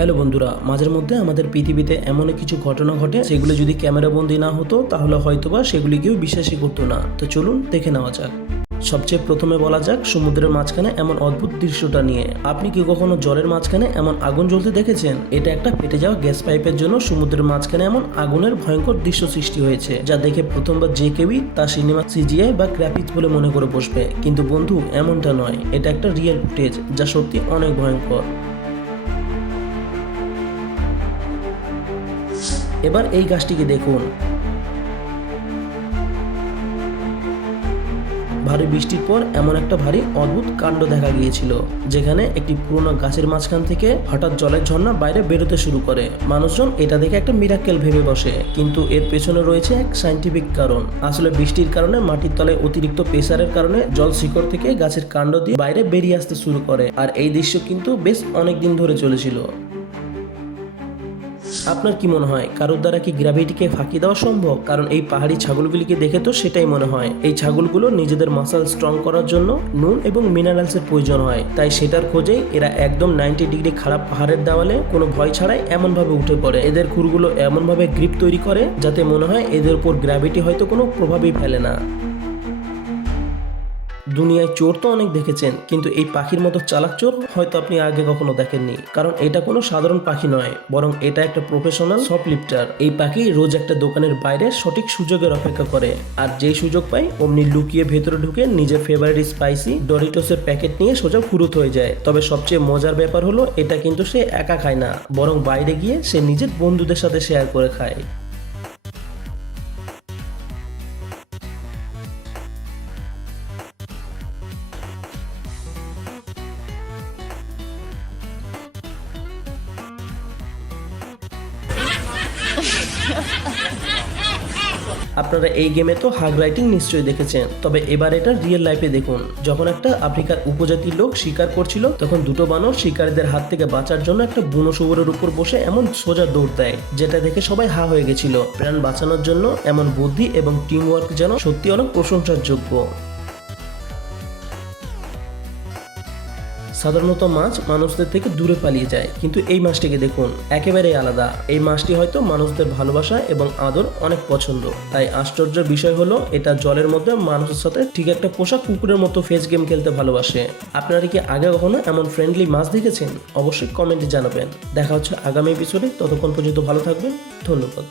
Hello বন্ধুরা, মাঝের মধ্যে আমাদের পৃথিবীতে এমন কিছু ঘটনা ঘটে সেগুলো যদি ক্যামেরা বন্দি না হতো তাহলে হয়তোবা সেগুলি কেউ বিশ্বাসই করতো না। তো চলুন দেখে নেওয়া যাক। সবচেয়ে প্রথমে বলা যাক সমুদ্রের মাঝখানে এমন অদ্ভুত দৃশ্যটা নিয়ে। আপনি কি কখনো জলের মাঝখানে এমন আগুন জ্বলতে দেখেছেন? এটা একটা ফেটে যাওয়া গ্যাস পাইপের জন্য সমুদ্রের মাঝখানে এমন আগুনের ভয়ঙ্কর দৃশ্য সৃষ্টি হয়েছে, যা দেখে প্রথমবার যে কেউই তা সিনেমা সিজিআই বা গ্রাফিক্স বলে মনে করে বসবে। কিন্তু বন্ধু, এমনটা নয়, এটা একটা রিয়েল ফুটেজ যা সত্যি অনেক ভয়ঙ্কর। এবার এই গাছটিকে দেখুন। ভারী বৃষ্টির পর এমন একটা ভারী অদ্ভুত কাণ্ড দেখা গিয়েছিল, যেখানে একটি পুরোনো গাছের মাঝখান থেকে হঠাৎ জলের ঝর্ণা বাইরে বেরোতে শুরু করে। মানুষজন এটা দেখে একটা মিরাক্কেল ভেবে বসে, কিন্তু এর পেছনে রয়েছে এক সায়েন্টিফিক কারণ। আসলে বৃষ্টির কারণে মাটির তলায় অতিরিক্ত প্রেসারের কারণে জল শিকড় থেকে গাছের কাণ্ড দিয়ে বাইরে বেরিয়ে আসতে শুরু করে। আর এই দৃশ্য কিন্তু বেশ অনেক দিন ধরে চলেছিল। আপনার কি মনে হয়, কারোর দ্বারা কি গ্র্যাভিটিকে ফাঁকি দেওয়া সম্ভব? কারণ এই পাহাড়ি ছাগলগুলিকে দেখে তো সেটাই মনে হয়। এই ছাগলগুলো নিজেদের মাসল স্ট্রং করার জন্য নুন এবং মিনারেলসের প্রয়োজন হয়, তাই সেটার খোঁজেই এরা একদম 90 ডিগ্রি খারাপ পাহাড়ের দেওয়ালে কোনো ভয় ছাড়াই এমনভাবে উঠে পড়ে। এদের খুরগুলো এমনভাবে গ্রিপ তৈরি করে যাতে মনে হয় এদের উপর গ্র্যাভিটি হয়তো কোনো প্রভাবই ফেলে না। দুনিয়ায় চোর তো অনেক দেখেছেন, কিন্তু এই পাখির মতো চালাক চোর হয়তো আপনি আগে কখনো দেখেননি। কারণ এটা কোনো সাধারণ পাখি নয়, বরং এটা একটা প্রফেশনাল শপলিফটার। এই পাখি রোজ একটা দোকানের বাইরে সঠিক সুযোগের অপেক্ষা করে, আর যেই সুযোগ পায় অমনি লুকিয়ে ভেতরে ঢুকে নিজের ফেভারিট স্পাইসি ডরিটোসের প্যাকেট নিয়ে সোজা ফুরুত হয়ে যায়। তবে সবচেয়ে মজার ব্যাপার হলো, এটা কিন্তু সে একা খায় না, বরং বাইরে গিয়ে সে নিজের বন্ধুদের সাথে শেয়ার করে খায়। আপনারা এই গেমে তো হাগ রাইটিং নিশ্চয়ই দেখেছেন, তবে এবার এটা রিয়েল লাইফে দেখুন। যখন একটা আফ্রিকার উপজাতির লোক শিকার করছিল, তখন দুটো বানর শিকারীদের হাত থেকে বাঁচার জন্য একটা বুনো শুয়োরের উপর বসে এমন সোজা দৌড় দেয়, যেটা দেখে সবাই হা হয়ে গেছিল। প্রাণ বাঁচানোর জন্য এমন বুদ্ধি এবং টিম ওয়ার্ক যেন সত্যি অনেক প্রশংসার যোগ্য। সাধারণত মাছ মানুষদের থেকে দূরে পালিয়ে যায়, কিন্তু এই মাছটিকে দেখুন, একেবারেই আলাদা। এই মাছটি হয়তো মানুষদের ভালোবাসা এবং আদর অনেক পছন্দ। তাই আশ্চর্যের বিষয় হলো, এটা জলের মধ্যে মানুষের সাথে ঠিক একটা পোষা কুকুরের মতো ফেস গেম খেলতে ভালোবাসে। আপনারা কি আগে কখনো এমন ফ্রেন্ডলি মাছ দেখেছেন? অবশ্যই কমেন্টে জানাবেন। দেখা হচ্ছে আগামী এপিসোডে। ততক্ষণ পর্যন্ত ভালো থাকবেন। ধন্যবাদ।